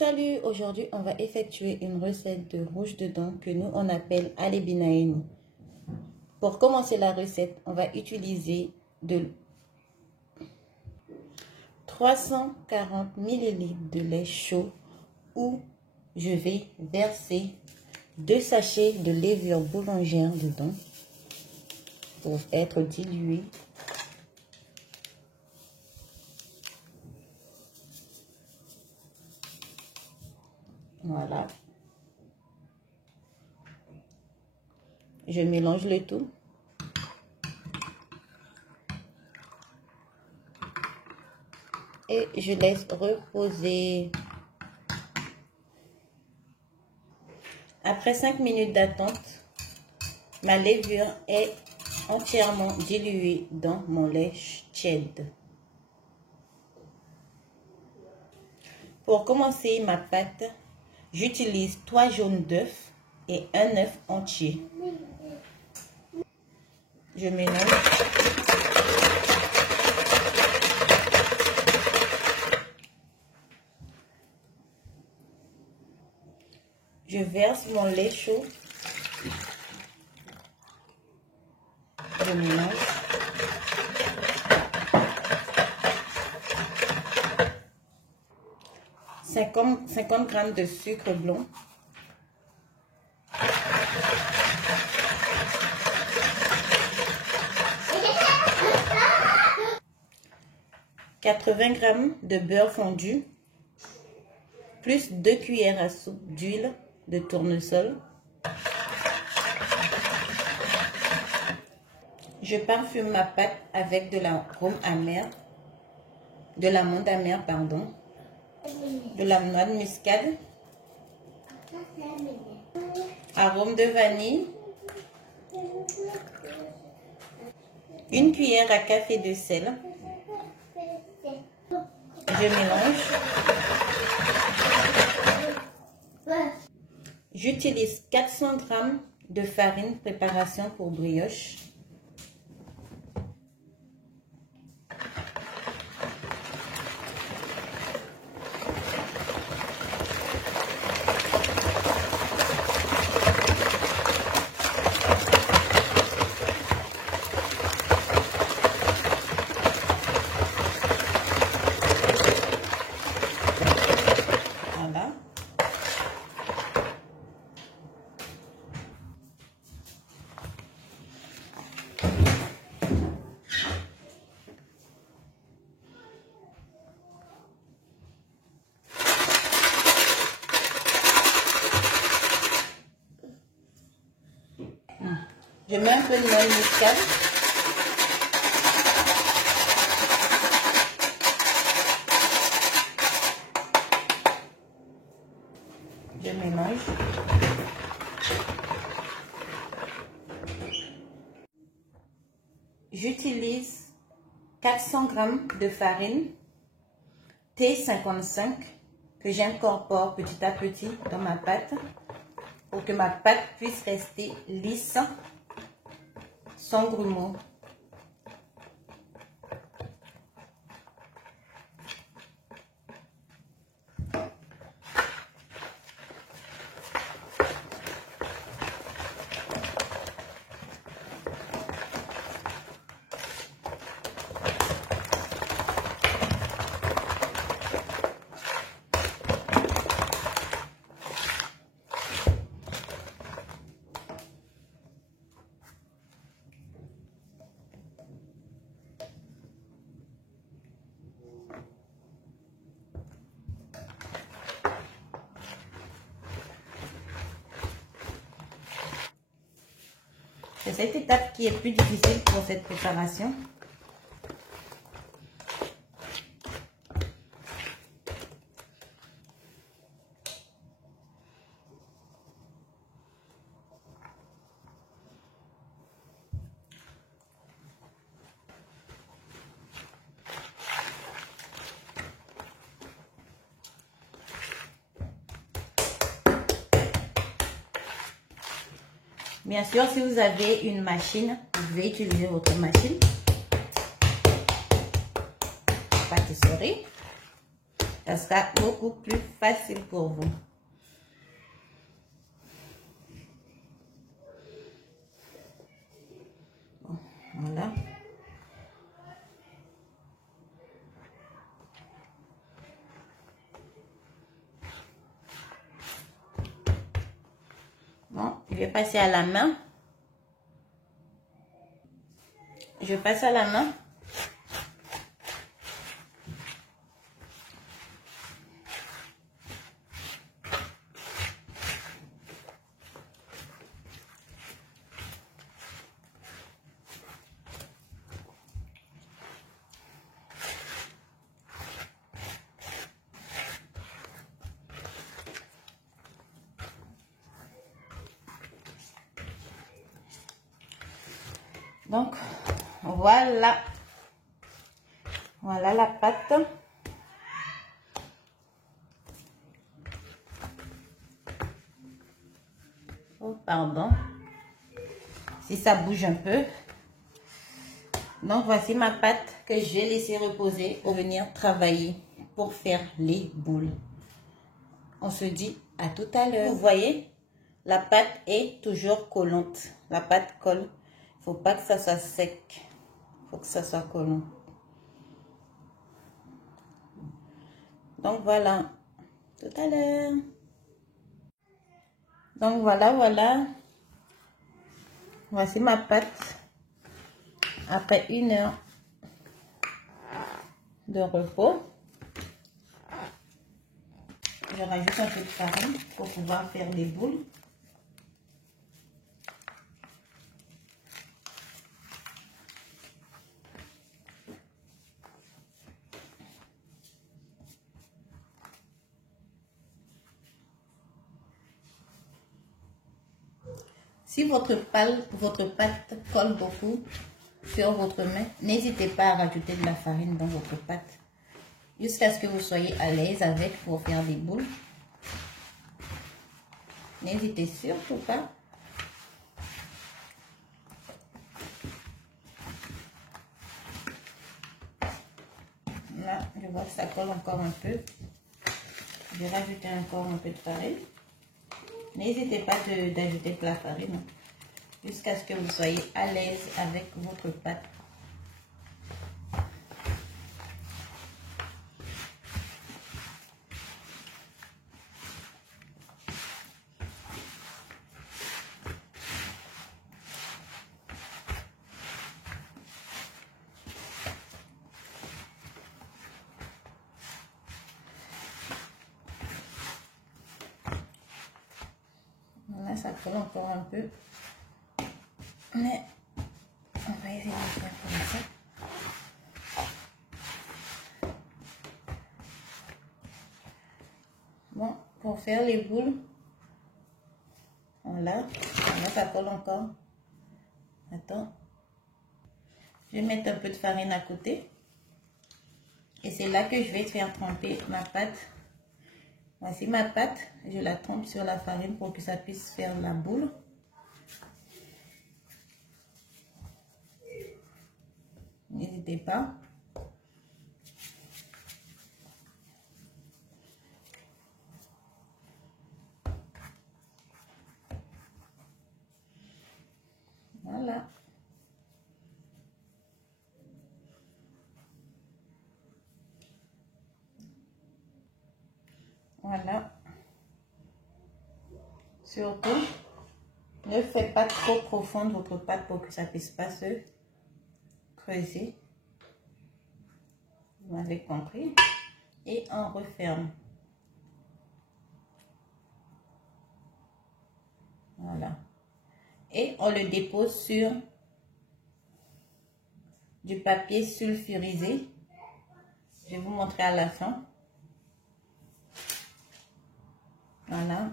Salut, aujourd'hui on va effectuer une recette de rouge de dents que nous on appelle alebinaeni. Pour commencer la recette, on va utiliser de 340 ml de lait chaud où je vais verser 2 sachets de levure boulangère dedans pour être dilué. Voilà. Je mélange le tout. Et je laisse reposer. Après 5 minutes d'attente, ma levure est entièrement diluée dans mon lait tiède. Pour commencer ma pâte, j'utilise 3 jaunes d'œufs et un œuf entier. Je mélange. Je verse mon lait chaud. Je mélange. « 50 g de sucre blanc. « 80 g de beurre fondu, plus 2 cuillères à soupe d'huile de tournesol. Je parfume ma pâte avec de l'arôme amer, de l'amande amère, pardon, de la noix de muscade, arôme de vanille, 1 cuillère à café de sel. Je mélange. J'utilise 400 g de farine préparation pour brioche. Voilà. Je mets un peu de noix de muscade. Je mélange. J'utilise 400 g de farine T55 que j'incorpore petit à petit dans ma pâte pour que ma pâte puisse rester lisse, sans grumeaux. C'est cette étape qui est plus difficile pour cette préparation. Bien sûr, si vous avez une machine, vous pouvez utiliser votre machine. Pâtisserie. Ça sera beaucoup plus facile pour vous. Voilà. Bon, je vais passer à la main. Je passe à la main. Donc, voilà. Voilà la pâte. Oh, pardon. Si ça bouge un peu. Donc, voici ma pâte que j'ai laissée reposer pour venir travailler pour faire les boules. On se dit à tout à l'heure. Vous voyez, la pâte est toujours collante. La pâte colle. Il ne faut pas que ça soit sec. Il faut que ça soit collant. Donc, voilà. Tout à l'heure. Donc, voilà. Voici ma pâte. Après 1 heure de repos. Je rajoute un peu de farine pour pouvoir faire des boules. Si votre pâte colle beaucoup sur votre main, n'hésitez pas à rajouter de la farine dans votre pâte jusqu'à ce que vous soyez à l'aise avec pour faire des boules. N'hésitez surtout pas. Là, je vois que ça colle encore un peu. Je vais rajouter encore un peu de farine. N'hésitez pas d'ajouter de la farine jusqu'à ce que vous soyez à l'aise avec votre pâte. Là, ça colle encore un peu. Mais on va essayer de faire comme ça. Bon, pour faire les boules, voilà, ça colle encore. Attends. Je vais mettre un peu de farine à côté. Et c'est là que je vais faire tremper ma pâte. Voici ma pâte. Je la trempe sur la farine pour que ça puisse faire la boule. N'hésitez pas. Voilà. Voilà. Surtout, ne faites pas trop profonde votre pâte pour que ça ne puisse pas se creuser. Vous m'avez compris. Et on referme. Voilà. Et on le dépose sur du papier sulfurisé. Je vais vous montrer à la fin. Voilà.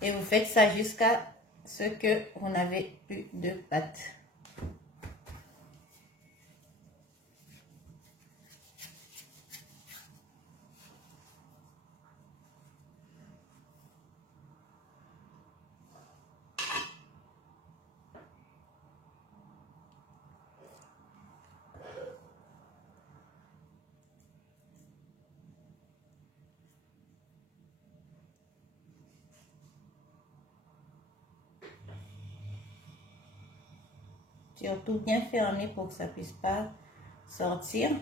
Et vous faites ça jusqu'à ce que vous n'avez plus de pâte. Surtout bien fermé pour que ça puisse pas sortir.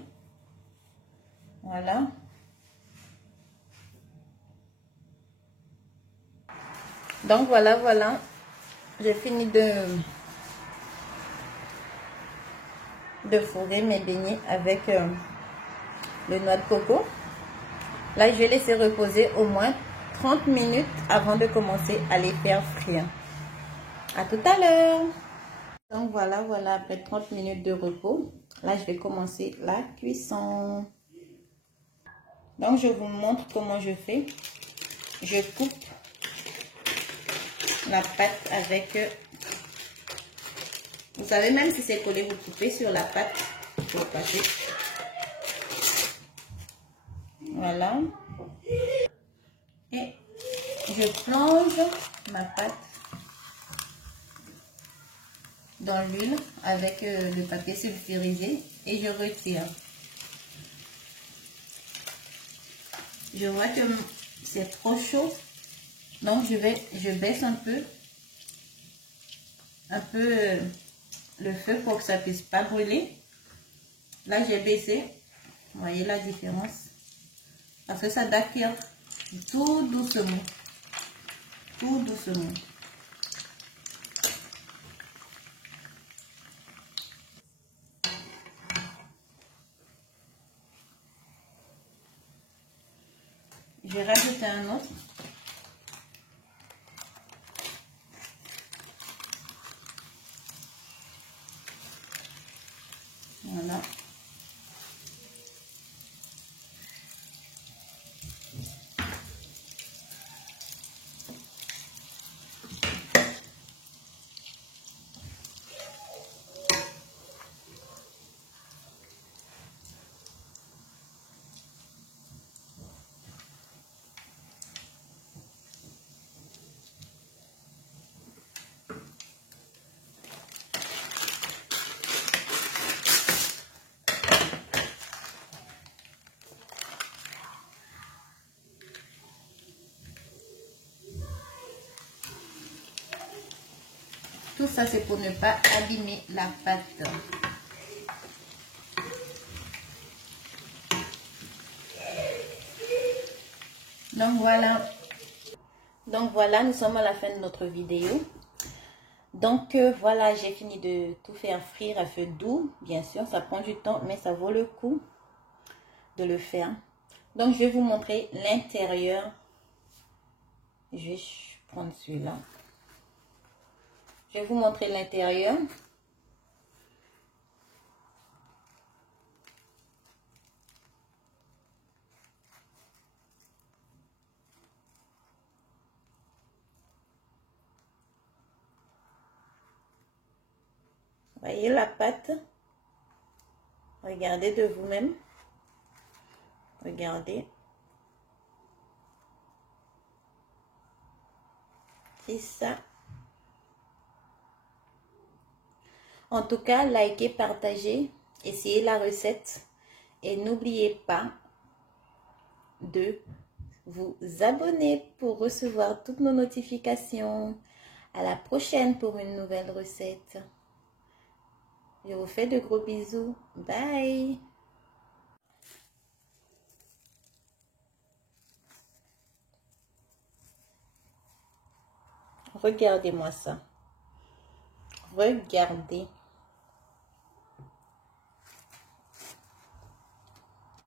Voilà. Donc voilà. J'ai fini de fourrer mes beignets avec le noix de coco. Là, je vais laisser reposer au moins 30 minutes avant de commencer à les faire frire. À tout à l'heure. Donc voilà, après 30 minutes de repos, là je vais commencer la cuisson. Donc je vous montre comment je fais. Je coupe la pâte avec, vous savez, même si c'est collé, vous coupez sur la pâte pour passer. Voilà. Et je plonge ma pâte dans l'huile avec le papier sulfurisé et je retire. Je vois que c'est trop chaud, donc je baisse un peu le feu pour que ça puisse pas brûler. Là j'ai baissé, vous voyez la différence, parce que ça doit cuire tout doucement, tout doucement. Je vais rajouter un autre. Voilà. Tout ça, c'est pour ne pas abîmer la pâte. Donc voilà, nous sommes à la fin de notre vidéo. Donc voilà, j'ai fini de tout faire frire à feu doux. Bien sûr, ça prend du temps, mais ça vaut le coup de le faire. Donc je vais vous montrer l'intérieur. Je vais prendre celui-là. Je vais vous montrer l'intérieur. Voyez la pâte. Regardez de vous-même. Regardez. C'est ça. En tout cas, likez, partagez, essayez la recette et n'oubliez pas de vous abonner pour recevoir toutes nos notifications. À la prochaine pour une nouvelle recette. Je vous fais de gros bisous. Bye. Regardez-moi ça. Regardez.